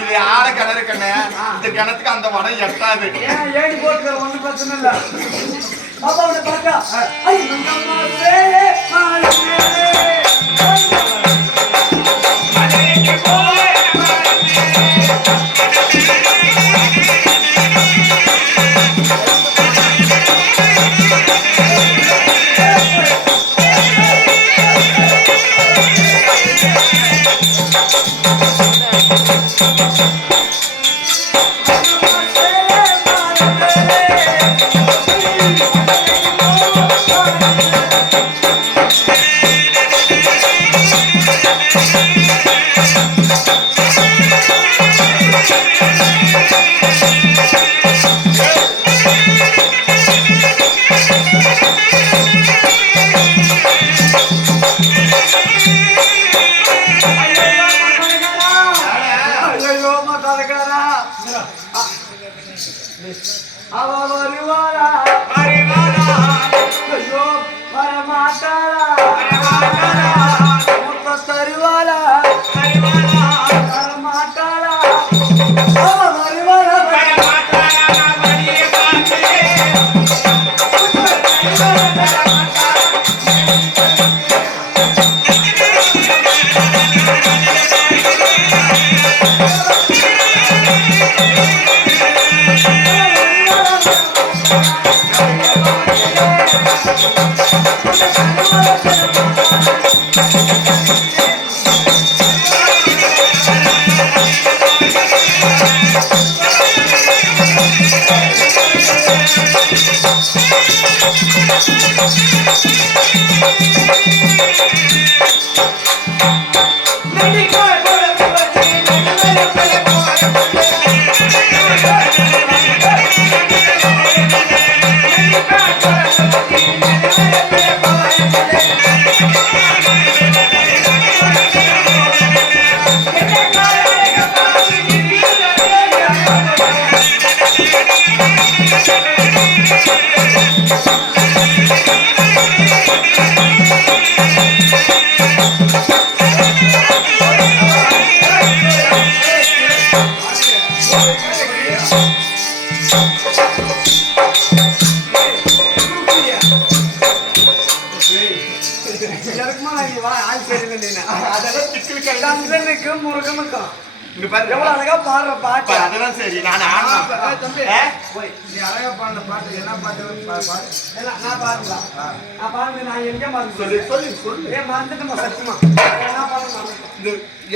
இது ஆட கிணறு கண்ணு. இந்த கிணத்துக்கு அந்த வடம் எட்டாது. ஏடி போட்டு ஒண்ணு பிரச்சனை இல்ல. பாப்பா உன்னை பாக்கா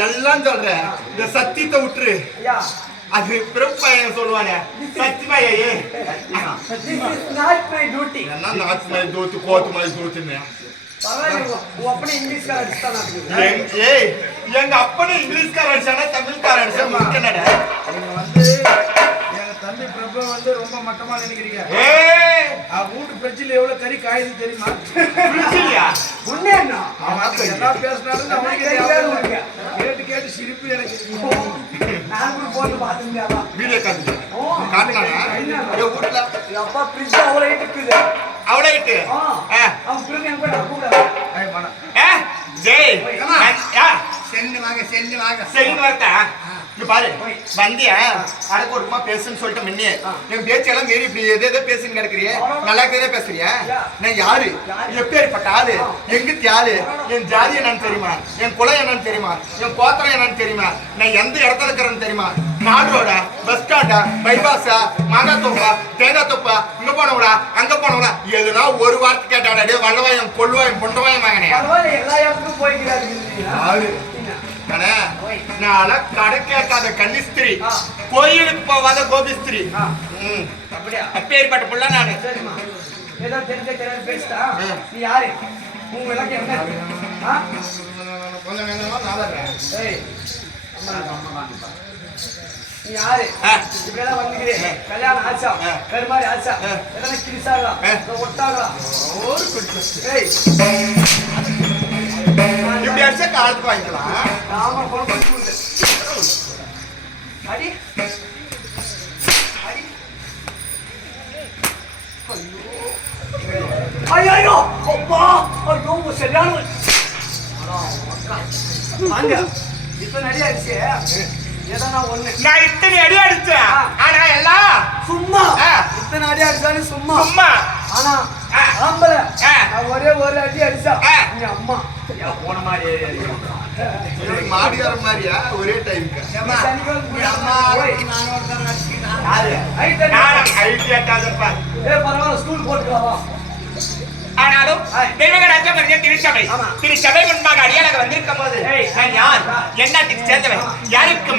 எல்லாம் சொல்ற. இந்த சத்தியத்தை விட்டுரு. அது பிறப்பையன் சொல்லுவானே சத்தியமாயே எங்க அப்பனே இங்கிலீஷ்கார அடிச்சானா தமிழ்கார அடிச்சா முக்கியனடா. தம்பி பிரபு வந்து ரொம்ப மட்டமா நினைக்கிறீங்க. வீட்டு பிரச்சனை எவ்வளவு கறி காயுது தெரியுமா? எல்லாம் பேசினாலும் கேட்டு கேட்டு சிரிப்பு எனக்கு. போட்டு பாத்துருந்தா வீடியோ காட்டு அப்பா பிரிட்ஜ் அவ்வளோ இருக்குது. அவ்வளோ இட்டு அவன் பிறகு என் கூட கூட ஜெய் சென்னு வாங்க சென்னு வாங்க சென்னு வாங்க. இங்க பாரு வந்தியா அடக்கொடுமா பேசுன்னு சொல்லிட்டு முன்னே என் பேச்செல்லாம் மீறி இப்படி எதோ பேசுன்னு கிடக்குறிய. நல்லா இருக்கிறதே பேசுறியா? நான் யாரு, எப்பேற்பட்ட ஆளு, எங்கிட்ட ஆளு, என் ஜாதி என்னன்னு தெரியுமா, என் குலம் என்னன்னு தெரியுமா, என் கோத்திரம் என்னன்னு தெரியுமா, நான் எந்த இடத்துல இருக்கிறேன்னு தெரியுமா, நாடோடா பஸ் ஸ்டாண்டா பைபாஸா மாங்காத்தோப்பா தேங்காத்தோப்பா இங்க போனவங்களா அங்க போனவங்களா எதுனா ஒரு வார்த்தை கேட்டாடே வல்லவாயம் கொள்ளுவாயம் பொண்டவாயம் வாங்கினேன். எல்லா இடத்துக்கும் போய்க்கிறாரு. நான் கடை கேட்காத கன்னிஸ்திரி, கோயிலுக்கு போவாத கோபிஸ்திரி. அப்பேற்பட்ட புள்ள நானு. ஏதோ தெரிஞ்ச தெரியாது பேசிட்டா. நீ யாரு? உங்க விளக்கு என்ன? கொஞ்சம் நீ யாரு? இப்படியெல்லாம் வந்துக்கிறேன். கல்யாணம் ஆச்சா? கருமாரி ஆச்சா? எதனா கிரிசாங்களா ஒட்டாங்களா? இப்படி அடிச்சா காலத்துக்கு வாங்கிக்கலாம். ஆமா பொறுப்பு அடி ஐயோ அப்பா ஐயோ சரியான வாங்க இத்தனை அடி அடிச்சு எதனா ஒண்ணு நான் இத்தனை அடி அடிச்சேன் ஆனா எல்லாம் சும்மா ஆ. இத்தனை அடி அடிச்சாலும் சும்மா சும்மா ஆனா ஆ. ஆம்பளை ஆ. நான் ஒரே ஒரு அடி அடிச்சா ஆ. நீ அம்மா போன மாதிரி மாடியார மாதிரியா ஒரே டைம்க்கு பரவாயில்ல ஸ்கூல் போட்டுக்கலாமா ஆனாலும் தெய்வக ராஜ்யம் திருச்சபை ஆமா. திருச்சபை முன்பாக அடியாளாக வந்திருக்கும் போது ஏய். நான் யார் என்னாட்டுக்கு சேர்ந்தவன் யாருக்கு